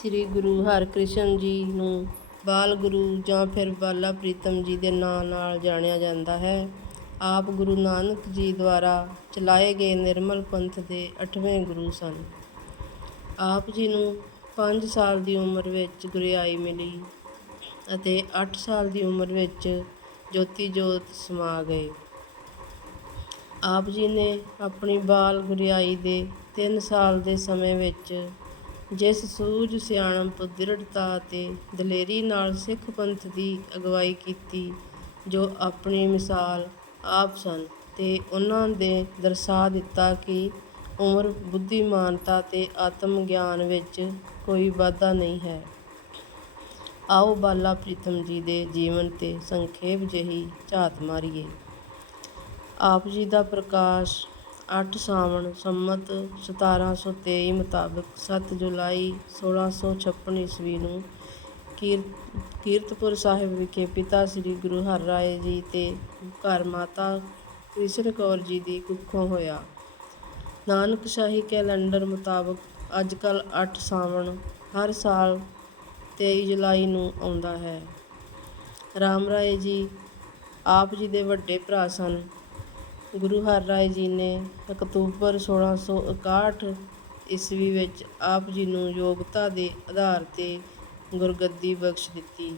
ਸ੍ਰੀ ਗੁਰੂ ਹਰਿਕ੍ਰਿਸ਼ਨ ਜੀ ਨੂੰ ਬਾਲ ਗੁਰੂ ਜਾਂ ਫਿਰ ਬਾਲਾ ਪ੍ਰੀਤਮ ਜੀ ਦੇ ਨਾਂ ਨਾਲ ਜਾਣਿਆ ਜਾਂਦਾ ਹੈ। ਆਪ ਗੁਰੂ ਨਾਨਕ ਜੀ ਦੁਆਰਾ ਚਲਾਏ ਗਏ ਨਿਰਮਲ ਪੰਥ ਦੇ 8ਵੇਂ ਗੁਰੂ ਸਨ। ਆਪ ਜੀ ਨੂੰ 5 ਸਾਲ ਦੀ ਉਮਰ ਵਿੱਚ ਗੁਰਿਆਈ ਮਿਲੀ ਅਤੇ 8 ਸਾਲ ਦੀ ਉਮਰ ਵਿੱਚ ਜੋਤੀ ਜੋਤ ਸਮਾ ਗਏ। ਆਪ ਜੀ ਨੇ ਆਪਣੀ ਬਾਲ ਗੁਰਿਆਈ ਦੇ 3 ਸਾਲ ਦੇ ਸਮੇਂ ਵਿੱਚ ਜਿਸ ਸੂਝ ਸਿਆਣਪ ਦ੍ਰਿੜਤਾ ਅਤੇ ਦਲੇਰੀ ਨਾਲ ਸਿੱਖ ਪੰਥ ਦੀ ਅਗਵਾਈ ਕੀਤੀ, ਜੋ ਆਪਣੀ ਮਿਸਾਲ ਆਪ ਸਨ ਤੇ ਉਹਨਾਂ ਦੇ ਦਰਸਾ ਦਿੱਤਾ ਕਿ ਉਮਰ, ਬੁੱਧੀਮਾਨਤਾ ਤੇ ਆਤਮ ਗਿਆਨ ਵਿੱਚ ਕੋਈ ਵਾਧਾ ਨਹੀਂ ਹੈ। ਆਓ ਬਾਲਾ ਪ੍ਰੀਤਮ ਜੀ ਦੇ ਜੀਵਨ ਤੇ ਸੰਖੇਪ ਜਿਹੀ ਝਾਤ ਮਾਰੀਏ। ਆਪ ਜੀ ਦਾ ਪ੍ਰਕਾਸ਼ ਅੱਠ ਸਾਵਣ ਸੰਮਤ 1723 ਮੁਤਾਬਕ ਸੱਤ ਜੁਲਾਈ 1656 ਈਸਵੀ ਨੂੰ ਕੀਰ, ਕੀਰਤਪੁਰ ਸਾਹਿਬ ਵਿਖੇ ਪਿਤਾ ਸ੍ਰੀ ਗੁਰੂ ਹਰਿਰਾਏ ਜੀ ਅਤੇ ਘਰ ਮਾਤਾ ਕ੍ਰਿਸ਼ਨ ਕੌਰ ਜੀ ਦੀ ਕੁੱਖੋਂ ਹੋਇਆ। ਨਾਨਕ ਸ਼ਾਹੀ ਕੈਲੰਡਰ ਮੁਤਾਬਕ ਅੱਜ ਕੱਲ੍ਹ ਅੱਠ ਸਾਵਣ ਹਰ ਸਾਲ ਤੇਈ ਜੁਲਾਈ ਨੂੰ ਆਉਂਦਾ ਹੈ। ਰਾਮ ਰਾਏ ਜੀ ਆਪ ਜੀ ਦੇ ਵੱਡੇ ਭਰਾ ਸਨ। ਗੁਰੂ ਹਰਿਰਾਏ ਜੀ ਨੇ ਅਕਤੂਬਰ 1661 ਈਸਵੀ ਵਿੱਚ ਆਪ ਜੀ ਨੂੰ ਯੋਗਤਾ ਦੇ ਆਧਾਰ ਤੇ ਗੁਰਗੱਦੀ ਬਖਸ਼ ਦਿੱਤੀ।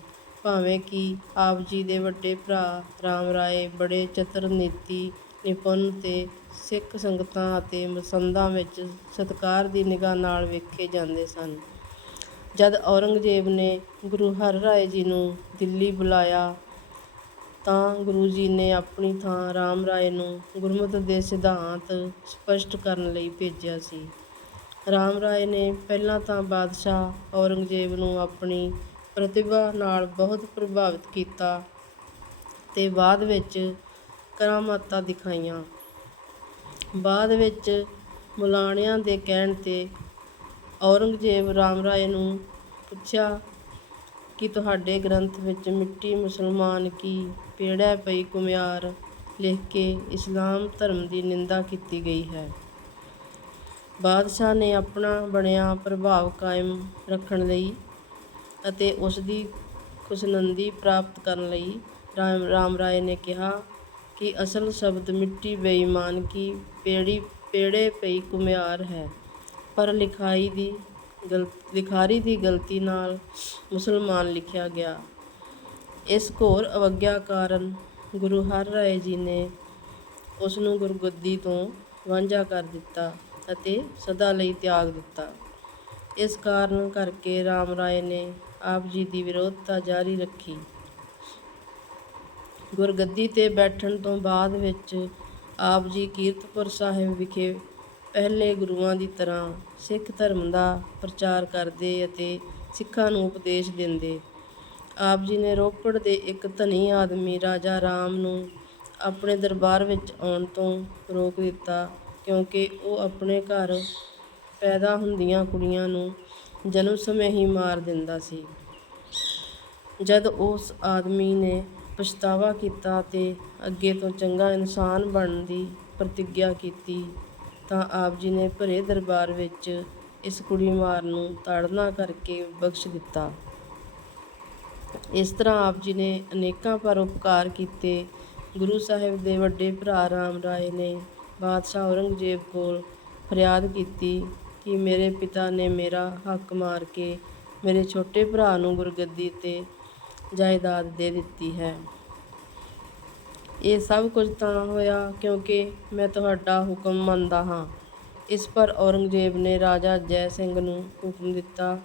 ਭਾਵੇਂ ਕਿ ਆਪ ਜੀ ਦੇ ਵੱਡੇ ਭਰਾ ਰਾਮ ਰਾਏ ਬੜੇ ਚਤਰ, ਨੀਤੀ, ਨਿਪੁੰਨ ਤੇ ਸਿੱਖ ਸੰਗਤਾਂ ਅਤੇ ਮਸੰਦਾਂ ਵਿੱਚ ਸਤਿਕਾਰ ਦੀ ਨਿਗਾਹ ਨਾਲ ਵੇਖੇ ਜਾਂਦੇ ਸਨ। ਜਦ ਔਰੰਗਜ਼ੇਬ ਨੇ ਗੁਰੂ ਹਰਿਰਾਏ ਜੀ ਨੂੰ ਦਿੱਲੀ ਬੁਲਾਇਆ ਤਾਂ ਗੁਰੂ ਜੀ ਨੇ ਆਪਣੀ ਥਾਂ ਰਾਮ ਰਾਏ ਨੂੰ ਗੁਰਮਤਿ ਦੇ ਸਿਧਾਂਤ ਸਪਸ਼ਟ ਕਰਨ ਲਈ ਭੇਜਿਆ ਸੀ। ਰਾਮ ਰਾਏ ਨੇ ਪਹਿਲਾਂ ਤਾਂ ਬਾਦਸ਼ਾਹ ਔਰੰਗਜ਼ੇਬ ਨੂੰ ਆਪਣੀ ਪ੍ਰਤਿਭਾ ਨਾਲ ਬਹੁਤ ਪ੍ਰਭਾਵਿਤ ਕੀਤਾ ਤੇ ਬਾਅਦ ਵਿੱਚ ਕਰਾਮਾਤਾਂ ਦਿਖਾਈਆਂ। ਬਾਅਦ ਵਿੱਚ ਮੁਲਾਣਿਆਂ ਦੇ ਕਹਿਣ ਤੇ ਔਰੰਗਜ਼ੇਬ ਰਾਮ ਰਾਏ ਨੂੰ ਪੁੱਛਿਆ ਕਿ ਤੁਹਾਡੇ ਗ੍ਰੰਥ ਵਿੱਚ ਮਿੱਟੀ ਮੁਸਲਮਾਨ ਕੀ ਪੇੜੈ ਪਈ ਕੁਮਿਆਰ ਲਿਖ ਕੇ ਇਸਲਾਮ ਧਰਮ ਦੀ ਨਿੰਦਾ ਕੀਤੀ ਗਈ ਹੈ। ਬਾਦਸ਼ਾਹ ਨੇ ਆਪਣਾ ਬਣਿਆ ਪ੍ਰਭਾਵ ਕਾਇਮ ਰੱਖਣ ਲਈ ਅਤੇ ਉਸ ਦੀ ਖੁਸ਼ਨੰਦੀ ਪ੍ਰਾਪਤ ਕਰਨ ਲਈ ਰਾਮ ਰਾਮ ਰਾਏ ਨੇ ਕਿਹਾ ਕਿ ਅਸਲ ਸ਼ਬਦ ਮਿੱਟੀ ਬੇਈਮਾਨ ਕੀ ਪੇੜੀ, ਪੇੜੇ ਪਈ ਕੁਮਿਆਰ ਹੈ। ਪਰ ਲਿਖਾਈ ਦੀ ਗਲ, ਲਿਖਾਰੀ ਦੀ ਗਲਤੀ ਨਾਲ ਮੁਸਲਮਾਨ ਲਿਖਿਆ ਗਿਆ। ਇਸ ਘੋਰ ਅਵਗਿਆ ਕਾਰਨ ਗੁਰੂ ਹਰ ਰਾਏ ਜੀ ਨੇ ਉਸ ਨੂੰ ਗੁਰਗੱਦੀ ਤੋਂ ਵਾਂਝਾ ਕਰ ਦਿੱਤਾ ਅਤੇ ਸਦਾ ਲਈ ਤਿਆਗ ਦਿੱਤਾ। ਇਸ ਕਾਰਨ ਕਰਕੇ ਰਾਮ ਰਾਏ ਨੇ ਆਪ ਜੀ ਦੀ ਵਿਰੋਧਤਾ ਜਾਰੀ ਰੱਖੀ। ਗੁਰਗੱਦੀ ਤੇ ਬੈਠਣ ਤੋਂ ਬਾਅਦ ਵਿੱਚ ਆਪ ਜੀ ਕੀਰਤਪੁਰ ਸਾਹਿਬ ਵਿਖੇ ਪਹਿਲੇ ਗੁਰੂਆਂ ਦੀ ਤਰ੍ਹਾਂ ਸਿੱਖ ਧਰਮ ਦਾ ਪ੍ਰਚਾਰ ਕਰਦੇ ਅਤੇ ਸਿੱਖਾਂ ਨੂੰ ਉਪਦੇਸ਼ ਦਿੰਦੇ। ਆਪ ਜੀ ਨੇ ਰੋਪੜ ਦੇ ਇੱਕ ਧਨੀ ਆਦਮੀ ਰਾਜਾ ਰਾਮ ਨੂੰ ਆਪਣੇ ਦਰਬਾਰ ਵਿੱਚ ਆਉਣ ਤੋਂ ਰੋਕ ਦਿੱਤਾ ਕਿਉਂਕਿ ਉਹ ਆਪਣੇ ਘਰ ਪੈਦਾ ਹੁੰਦੀਆਂ ਕੁੜੀਆਂ ਨੂੰ ਜਨਮ ਸਮੇਂ ਹੀ ਮਾਰ ਦਿੰਦਾ ਸੀ। ਜਦ ਉਸ ਆਦਮੀ ਨੇ ਪਛਤਾਵਾ ਕੀਤਾ ਤੇ ਅੱਗੇ ਤੋਂ ਚੰਗਾ ਇਨਸਾਨ ਬਣਨ ਦੀ ਪ੍ਰਤੀਗਿਆ ਕੀਤੀ ਤਾਂ ਆਪ ਜੀ ਨੇ ਭਰੇ ਦਰਬਾਰ ਵਿੱਚ ਇਸ ਕੁੜੀ ਮਾਰ ਨੂੰ ਤਾੜਨਾ ਕਰਕੇ ਬਖਸ਼ ਦਿੱਤਾ। ਇਸ ਤਰ੍ਹਾਂ ਆਪ ਜੀ ਨੇ ਅਨੇਕਾਂ ਪਰਉਪਕਾਰ ਕੀਤੇ। ਗੁਰੂ ਸਾਹਿਬ ਦੇ ਵੱਡੇ ਭਰਾ ਰਾਮ ਰਾਏ ਨੇ ਬਾਦਸ਼ਾਹ ਔਰੰਗਜ਼ੇਬ ਕੋਲ ਫਰਿਆਦ ਕੀਤੀ ਕਿ ਮੇਰੇ ਪਿਤਾ ਨੇ ਮੇਰਾ ਹੱਕ ਮਾਰ ਕੇ ਮੇਰੇ ਛੋਟੇ ਭਰਾ ਨੂੰ ਗੁਰਗੱਦੀ ਤੇ ਜਾਇਦਾਦ ਦੇ ਦਿੱਤੀ ਹੈ। ਇਹ ਸਭ ਕੁਝ ਤਾਂ ਹੋਇਆ ਕਿਉਂਕਿ ਮੈਂ ਤੁਹਾਡਾ ਹੁਕਮ ਮੰਨਦਾ ਹਾਂ। ਇਸ ਪਰ ਔਰੰਗਜ਼ੇਬ ਨੇ ਰਾਜਾ ਜੈ ਸਿੰਘ ਨੂੰ ਹੁਕਮ ਦਿੱਤਾ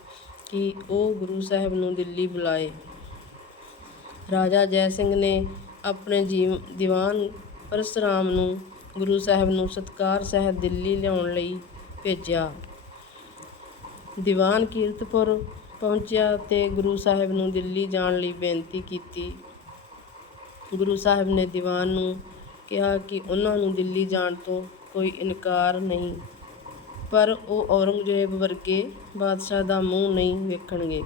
ਕਿ ਉਹ ਗੁਰੂ ਸਾਹਿਬ ਨੂੰ ਦਿੱਲੀ ਬੁਲਾਏ। ਰਾਜਾ ਜੈ ਸਿੰਘ ਨੇ ਆਪਣੇ ਜੀਵ, ਦੀਵਾਨ ਪਰਸਰਾਮ ਨੂੰ ਗੁਰੂ ਸਾਹਿਬ ਨੂੰ ਸਤਕਾਰ ਸਹਿਤ ਦਿੱਲੀ ਲਿਆਉਣ ਲਈ ਭੇਜਿਆ। ਦੀਵਾਨ ਕੀਰਤਪੁਰ ਪਹੁੰਚਿਆ ਤੇ ਗੁਰੂ ਸਾਹਿਬ ਨੂੰ ਦਿੱਲੀ ਜਾਣ ਲਈ ਬੇਨਤੀ ਕੀਤੀ। ਗੁਰੂ ਸਾਹਿਬ ਨੇ ਦੀਵਾਨ ਨੂੰ ਕਿਹਾ ਕਿ ਉਹਨਾਂ ਨੂੰ ਦਿੱਲੀ ਜਾਣ ਤੋਂ ਕੋਈ ਇਨਕਾਰ ਨਹੀਂ, ਪਰ ਉਹ ਔਰੰਗਜ਼ੇਬ ਵਰਗੇ ਬਾਦਸ਼ਾਹ ਦਾ ਮੂੰਹ ਨਹੀਂ ਵੇਖਣਗੇ।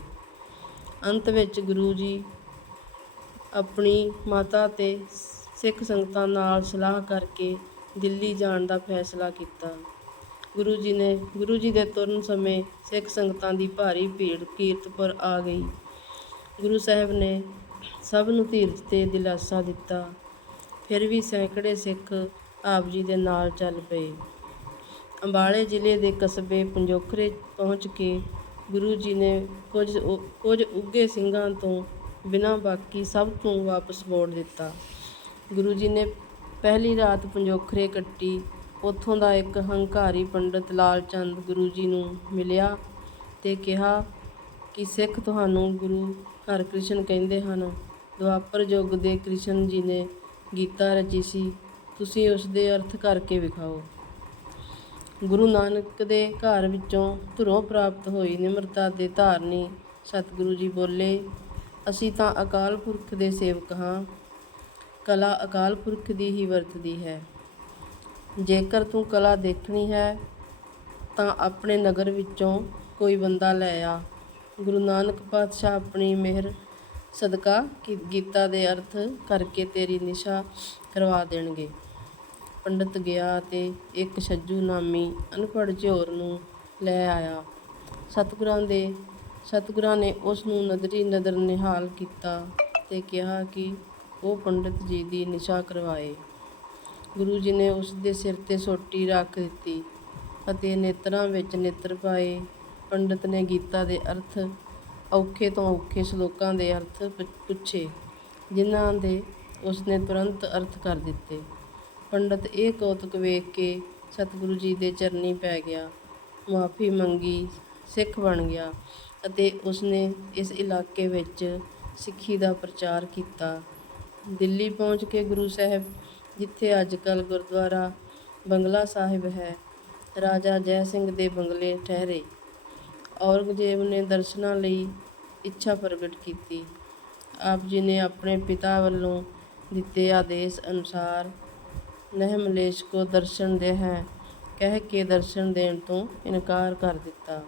ਅੰਤ ਵਿੱਚ ਗੁਰੂ ਜੀ ਆਪਣੀ ਮਾਤਾ ਤੇ ਸਿੱਖ ਸੰਗਤਾਂ ਨਾਲ ਸਲਾਹ ਕਰਕੇ ਦਿੱਲੀ ਜਾਣ ਦਾ ਫੈਸਲਾ ਕੀਤਾ। ਗੁਰੂ ਜੀ ਨੇ, ਗੁਰੂ ਜੀ ਦੇ ਤੁਰਨ ਸਮੇਂ ਸਿੱਖ ਸੰਗਤਾਂ ਦੀ ਭਾਰੀ ਭੀੜ ਕੀਰਤਪੁਰ ਆ ਗਈ। ਗੁਰੂ ਸਾਹਿਬ ਨੇ ਸਭ ਨੂੰ ਧੀਰਜ ਤੇ ਦਿਲਾਸਾ ਦਿੱਤਾ। ਫਿਰ ਵੀ ਸੈਂਕੜੇ ਸਿੱਖ ਆਪ ਜੀ ਦੇ ਨਾਲ ਚੱਲ ਪਏ। ਅੰਬਾਲੇ ਜ਼ਿਲ੍ਹੇ ਦੇ ਕਸਬੇ ਪੰਜੋਖਰੇ ਪਹੁੰਚ ਕੇ ਗੁਰੂ ਜੀ ਨੇ ਕੁਝ ਕੁਝ ਉੱਗੇ ਸਿੰਘਾਂ ਤੋਂ ਬਿਨਾਂ ਬਾਕੀ ਸਭ ਤੋਂ ਵਾਪਸ ਮੋੜ ਦਿੱਤਾ। ਗੁਰੂ ਜੀ ਨੇ ਪਹਿਲੀ ਰਾਤ ਪੰਜੋਖਰੇ ਕੱਟੀ। ਉੱਥੋਂ ਦਾ ਇੱਕ ਹੰਕਾਰੀ ਪੰਡਤ ਲਾਲ ਚੰਦ ਗੁਰੂ ਜੀ ਨੂੰ ਮਿਲਿਆ ਤੇ ਕਿਹਾ ਕਿ ਸਿੱਖ ਤੁਹਾਨੂੰ ਗੁਰੂ ਹਰਕ੍ਰਿਸ਼ਨ ਕਹਿੰਦੇ ਹਨ, ਦੁਆਪਰ ਯੁੱਗ ਦੇ ਕ੍ਰਿਸ਼ਨ ਜੀ ਨੇ ਗੀਤਾ ਰਚੀ ਸੀ, ਤੁਸੀਂ ਉਸ ਦੇ ਅਰਥ ਕਰਕੇ ਵਿਖਾਓ। ਗੁਰੂ ਨਾਨਕ ਦੇ ਘਰ ਵਿੱਚੋਂ ਧੁਰੋਂ ਪ੍ਰਾਪਤ ਹੋਈ ਨਿਮਰਤਾ ਦੇ ਧਾਰਨੀ ਸਤਿਗੁਰੂ ਜੀ ਬੋਲੇ, ਅਸੀਂ ਤਾਂ ਅਕਾਲ ਪੁਰਖ ਦੇ ਸੇਵਕ ਹਾਂ, ਕਲਾ ਅਕਾਲ ਪੁਰਖ ਦੀ ਹੀ ਵਰਤਦੀ ਹੈ। ਜੇਕਰ ਤੂੰ ਕਲਾ ਦੇਖਣੀ ਹੈ, ਤਾਂ ਆਪਣੇ ਨਗਰ ਵਿੱਚੋਂ ਕੋਈ ਬੰਦਾ ਲੈ ਆ। ਗੁਰੂ ਨਾਨਕ ਪਾਤਸ਼ਾਹ ਆਪਣੀ ਮਿਹਰ, ਸਦਕਾ ਗੀਤਾ ਦੇ ਅਰਥ ਕਰਕੇ ਤੇਰੀ ਨਿਸ਼ਾ ਕਰਵਾ ਦੇਣਗੇ। ਪੰਡਤ ਗਿਆ ਤੇ ਇੱਕ ਛੱਜੂ ਨਾਮੀ ਅਨਪੜ੍ਹ ਝੋਰ ਨੂੰ ਲੈ ਆਇਆ। ਸਤਿਗੁਰਾਂ ਦੇ, ਸਤਿਗੁਰਾਂ ਨੇ ਉਸ ਨੂੰ ਨਦਰੀ ਨਦਰ ਨਿਹਾਲ ਕੀਤਾ ਤੇ ਕਿਹਾ ਕਿ ਉਹ ਪੰਡਤ ਜੀ ਦੀ ਨਿਸ਼ਾ ਕਰਵਾਏ। ਗੁਰੂ ਜੀ ਨੇ ਉਸ ਦੇ ਸਿਰ ਤੇ ਸੋਟੀ ਰੱਖ ਦਿੱਤੀ ਅਤੇ ਨੇਤਰਾਂ ਵਿੱਚ ਨੇਤਰ ਪਾਏ। ਪੰਡਤ ਨੇ ਗੀਤਾ ਦੇ ਅਰਥ ਔਖੇ ਤੋਂ ਔਖੇ ਸ਼ਲੋਕਾਂ ਦੇ ਅਰਥ ਪੁ- ਪੁੱਛੇ, ਜਿਨ੍ਹਾਂ ਦੇ ਉਸਨੇ ਤੁਰੰਤ ਅਰਥ ਕਰ ਦਿੱਤੇ। ਪੰਡਤ ਇਹ ਕੌਤਕ ਵੇਖ ਕੇ ਸਤਿਗੁਰੂ ਜੀ ਦੇ ਚਰਨੀ ਪੈ ਗਿਆ, ਮਾਫੀ ਮੰਗੀ, ਸਿੱਖ ਬਣ ਗਿਆ ਅਤੇ ਉਸਨੇ ਇਸ ਇਲਾਕੇ ਵਿੱਚ ਸਿੱਖੀ ਦਾ ਪ੍ਰਚਾਰ ਕੀਤਾ। ਦਿੱਲੀ ਪਹੁੰਚ ਕੇ ਗੁਰੂ ਸਾਹਿਬ, ਜਿੱਥੇ ਅੱਜ ਕੱਲ੍ਹ ਗੁਰਦੁਆਰਾ ਬੰਗਲਾ ਸਾਹਿਬ ਹੈ, ਰਾਜਾ ਜੈ ਸਿੰਘ ਦੇ ਬੰਗਲੇ ਠਹਿਰੇ। ਔਰੰਗਜ਼ੇਬ ਨੇ ਦਰਸ਼ਨਾਂ ਲਈ ਇੱਛਾ ਪ੍ਰਗਟ ਕੀਤੀ। ਆਪ ਜੀ ਨੇ ਆਪਣੇ ਪਿਤਾ ਵੱਲੋਂ ਦਿੱਤੇ ਆਦੇਸ਼ ਅਨੁਸਾਰ ਨਹਿਮਲੇਸ਼ ਕੋ ਦਰਸ਼ਨ ਦੇ ਹੈ, ਕਹਿ ਕੇ ਦਰਸ਼ਨ ਦੇਣ ਤੋਂ ਇਨਕਾਰ ਕਰ ਦਿੱਤਾ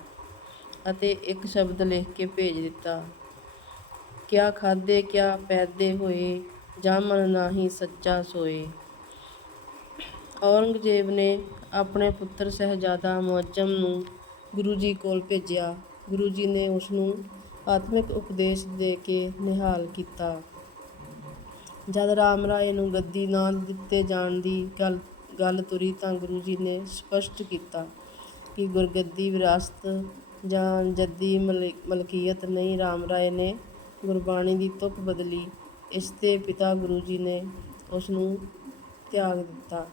ਅਤੇ ਇੱਕ ਸ਼ਬਦ ਲਿਖ ਕੇ ਭੇਜ ਦਿੱਤਾ। ਕਿਆ ਖਾਦੇ ਕਿਆ ਪੈਦੇ ਹੋਏ ਜਾਂ ਮਨ ਨਾਹੀ ਸੱਚਾ ਸੋਏ। ਔਰੰਗਜ਼ੇਬ ਨੇ ਆਪਣੇ ਪੁੱਤਰ ਸਹਿਜਾਦਾ ਮੁਅੱਜ਼ਮ ਨੂੰ ਗੁਰੂ ਜੀ ਕੋਲ ਭੇਜਿਆ। ਗੁਰੂ ਜੀ ਨੇ ਉਸ ਨੂੰ ਆਤਮਿਕ ਉਪਦੇਸ਼ ਦੇ ਕੇ ਨਿਹਾਲ ਕੀਤਾ। ਜਦ ਰਾਮ ਰਾਏ ਨੂੰ ਗੱਦੀ ਨਾ ਦਿੱਤੇ ਜਾਣ ਦੀ ਗੱਲ ਗੱਲ ਤੁਰੀ ਤਾਂ ਗੁਰੂ ਜੀ ਨੇ ਸਪਸ਼ਟ ਕੀਤਾ ਕਿ ਗੁਰਗੱਦੀ ਵਿਰਾਸਤ ਜਾਂ ਜੱਦੀ ਮਲ- ਮਲਕੀਅਤ ਨਹੀਂ, ਰਾਮ ਰਾਏ ਨੇ ਗੁਰਬਾਣੀ ਦੀ ਤੁਕ ਬਦਲੀ, ਇਸ ਤੇ ਪਿਤਾ ਗੁਰੂ ਜੀ ਨੇ ਉਸ ਨੂੰ ਤਿਆਗ ਦਿੱਤਾ।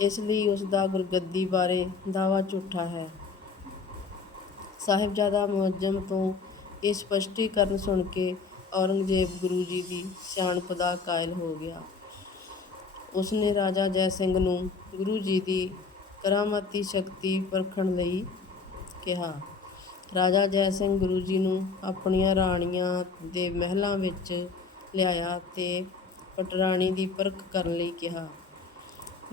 ਇਸ ਲਈ ਉਸ ਦਾ ਗੁਰਗੱਦੀ ਬਾਰੇ ਦਾਵਾ ਝੂਠਾ ਹੈ। ਸਾਹਿਬਜ਼ਾਦਾ ਮੁਅੱਜ਼ਮ ਤੋਂ ਇਹ ਸਪਸ਼ਟੀਕਰਨ ਸੁਣ ਕੇ ਔਰੰਗਜ਼ੇਬ ਗੁਰੂ ਜੀ ਦੀ ਸਿਆਣਪ ਦਾ ਕਾਇਲ ਹੋ ਗਿਆ। ਉਸਨੇ ਰਾਜਾ ਜੈ ਸਿੰਘ ਨੂੰ ਗੁਰੂ ਜੀ ਦੀ ਕਰਾਮਾਤੀ ਸ਼ਕਤੀ ਪਰਖਣ ਲਈ ਕਿਹਾ। ਰਾਜਾ ਜੈ ਸਿੰਘ ਗੁਰੂ ਜੀ ਨੂੰ ਆਪਣੀਆਂ ਰਾਣੀਆਂ ਦੇ ਮਹਿਲਾਂ ਵਿੱਚ ਲਿਆਇਆ ਤੇ ਪਟਰਾਣੀ ਦੀ ਪਰਖ ਕਰਨ ਲਈ ਕਿਹਾ।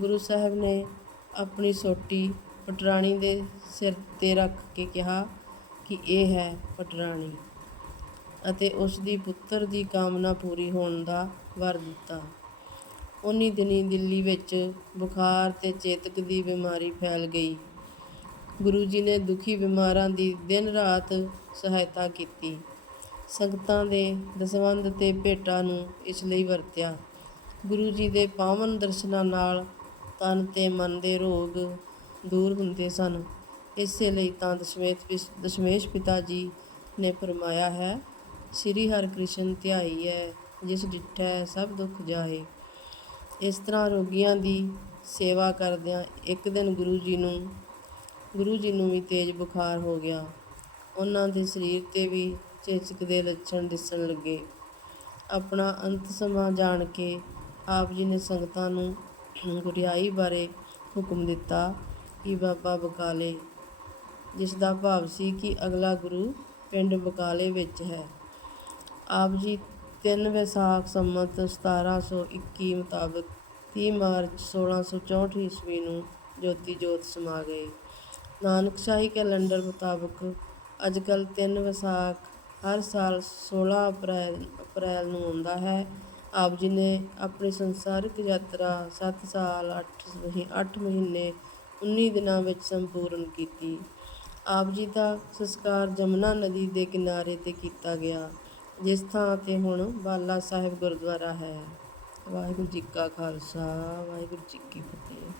ਗੁਰੂ ਸਾਹਿਬ ਨੇ ਆਪਣੀ ਸੋਟੀ ਪਟਰਾਣੀ ਦੇ ਸਿਰ ਤੇ ਰੱਖ ਕੇ ਕਿਹਾ ਕਿ ਇਹ ਹੈ ਪਟਰਾਣੀ ਅਤੇ ਉਸ ਦੀ ਪੁੱਤਰ ਦੀ ਕਾਮਨਾ ਪੂਰੀ ਹੋਣ ਦਾ ਵਰ ਦਿੱਤਾ। ਉਨੀ ਦਿਨੀ ਦਿੱਲੀ ਵਿੱਚ ਬੁਖਾਰ ਤੇ ਚੇਤਕ ਦੀ ਬਿਮਾਰੀ ਫੈਲ ਗਈ। ਗੁਰੂ ਜੀ ਨੇ ਦੁਖੀ ਬਿਮਾਰਾਂ ਦੀ ਦਿਨ ਰਾਤ ਸਹਾਇਤਾ ਕੀਤੀ। ਸੰਗਤਾਂ ਦੇ ਦਸਵੰਧ ਤੇ ਭੇਟਾਂ ਨੂੰ ਇਸ ਲਈ ਵਰਤਿਆ। ਗੁਰੂ ਜੀ ਦੇ ਪਾਵਨ ਦਰਸ਼ਨਾਂ ਨਾਲ ਤਨ ਤੇ ਮਨ ਦੇ ਰੋਗ ਦੂਰ ਹੁੰਦੇ ਸਨ। ਇਸੇ ਲਈ ਤਾਂ ਦਸ਼ਮੇਸ਼ ਪਿਸ- ਦਸ਼ਮੇਸ਼ ਪਿਤਾ ਜੀ ਨੇ ਫਰਮਾਇਆ ਹੈ, ਸ੍ਰੀ ਹਰਿਕ੍ਰਿਸ਼ਨ ਧਿਆਈ ਹੈ ਜਿਸ ਡਿਠੈ ਸਭ ਦੁੱਖ ਜਾਏ। ਇਸ ਤਰ੍ਹਾਂ ਰੋਗੀਆਂ ਦੀ ਸੇਵਾ ਕਰਦਿਆਂ ਇੱਕ ਦਿਨ ਗੁਰੂ ਜੀ ਨੂੰ, ਗੁਰੂ ਜੀ ਨੂੰ ਵੀ ਤੇਜ਼ ਬੁਖਾਰ ਹੋ ਗਿਆ। ਉਹਨਾਂ ਦੇ ਸਰੀਰ ਤੇ ਵੀ ਚੇਚਕ ਦੇ ਲੱਛਣ ਦਿਸਣ ਲੱਗੇ। ਆਪਣਾ ਅੰਤ ਸਮਾਂ ਜਾਣ ਕੇ ਆਪ ਜੀ ਨੇ ਸੰਗਤਾਂ ਨੂੰ ਗੁਰਿਆਈ ਬਾਰੇ ਹੁਕਮ ਦਿੱਤਾ ਕਿ ਬਾਬਾ ਬਕਾਲੇ ਜਿਸ ਦਾ ਭਾਵ ਸੀ ਕਿ ਅਗਲਾ ਗੁਰੂ ਪਿੰਡ ਬਕਾਲੇ ਵਿੱਚ ਹੈ। ਆਪ ਜੀ 3 ਵਿਸਾਖ ਸੰਮਤ 1721 ਮੁਤਾਬਕ 30 ਮਾਰਚ 1664 ਈਸਵੀ ਨੂੰ ਜੋਤੀ ਜੋਤ ਸਮਾ ਗਏ। ਨਾਨਕ ਸ਼ਾਹੀ ਕੈਲੰਡਰ ਮੁਤਾਬਕ ਅੱਜਕੱਲ 3 ਵਿਸਾਖ ਹਰ ਸਾਲ 16 ਅਪ੍ਰੈਲ ਅਪ੍ਰੈਲ ਨੂੰ ਆਉਂਦਾ ਹੈ। ਆਪ ਜੀ ਨੇ ਆਪਣੀ ਸੰਸਾਰਿਕ ਯਾਤਰਾ 7 ਸਾਲ 8 8 ਮਹੀਨੇ 19 ਦਿਨਾਂ ਵਿੱਚ ਸੰਪੂਰਨ ਕੀਤੀ। ਆਪ ਜੀ ਦਾ ਸੰਸਕਾਰ ਜਮਨਾ ਨਦੀ ਦੇ ਕਿਨਾਰੇ ਤੇ ਕੀਤਾ ਗਿਆ, ਜਿਸ ਥਾਂ ਤੇ ਹੁਣ ਬਾਲਾ ਸਾਹਿਬ ਗੁਰਦੁਆਰਾ ਹੈ। ਵਾਹਿਗੁਰੂ ਜੀ ਕਾ ਖਾਲਸਾ, ਵਾਹਿਗੁਰੂ ਜੀ ਕੀ ਫਤਿਹ।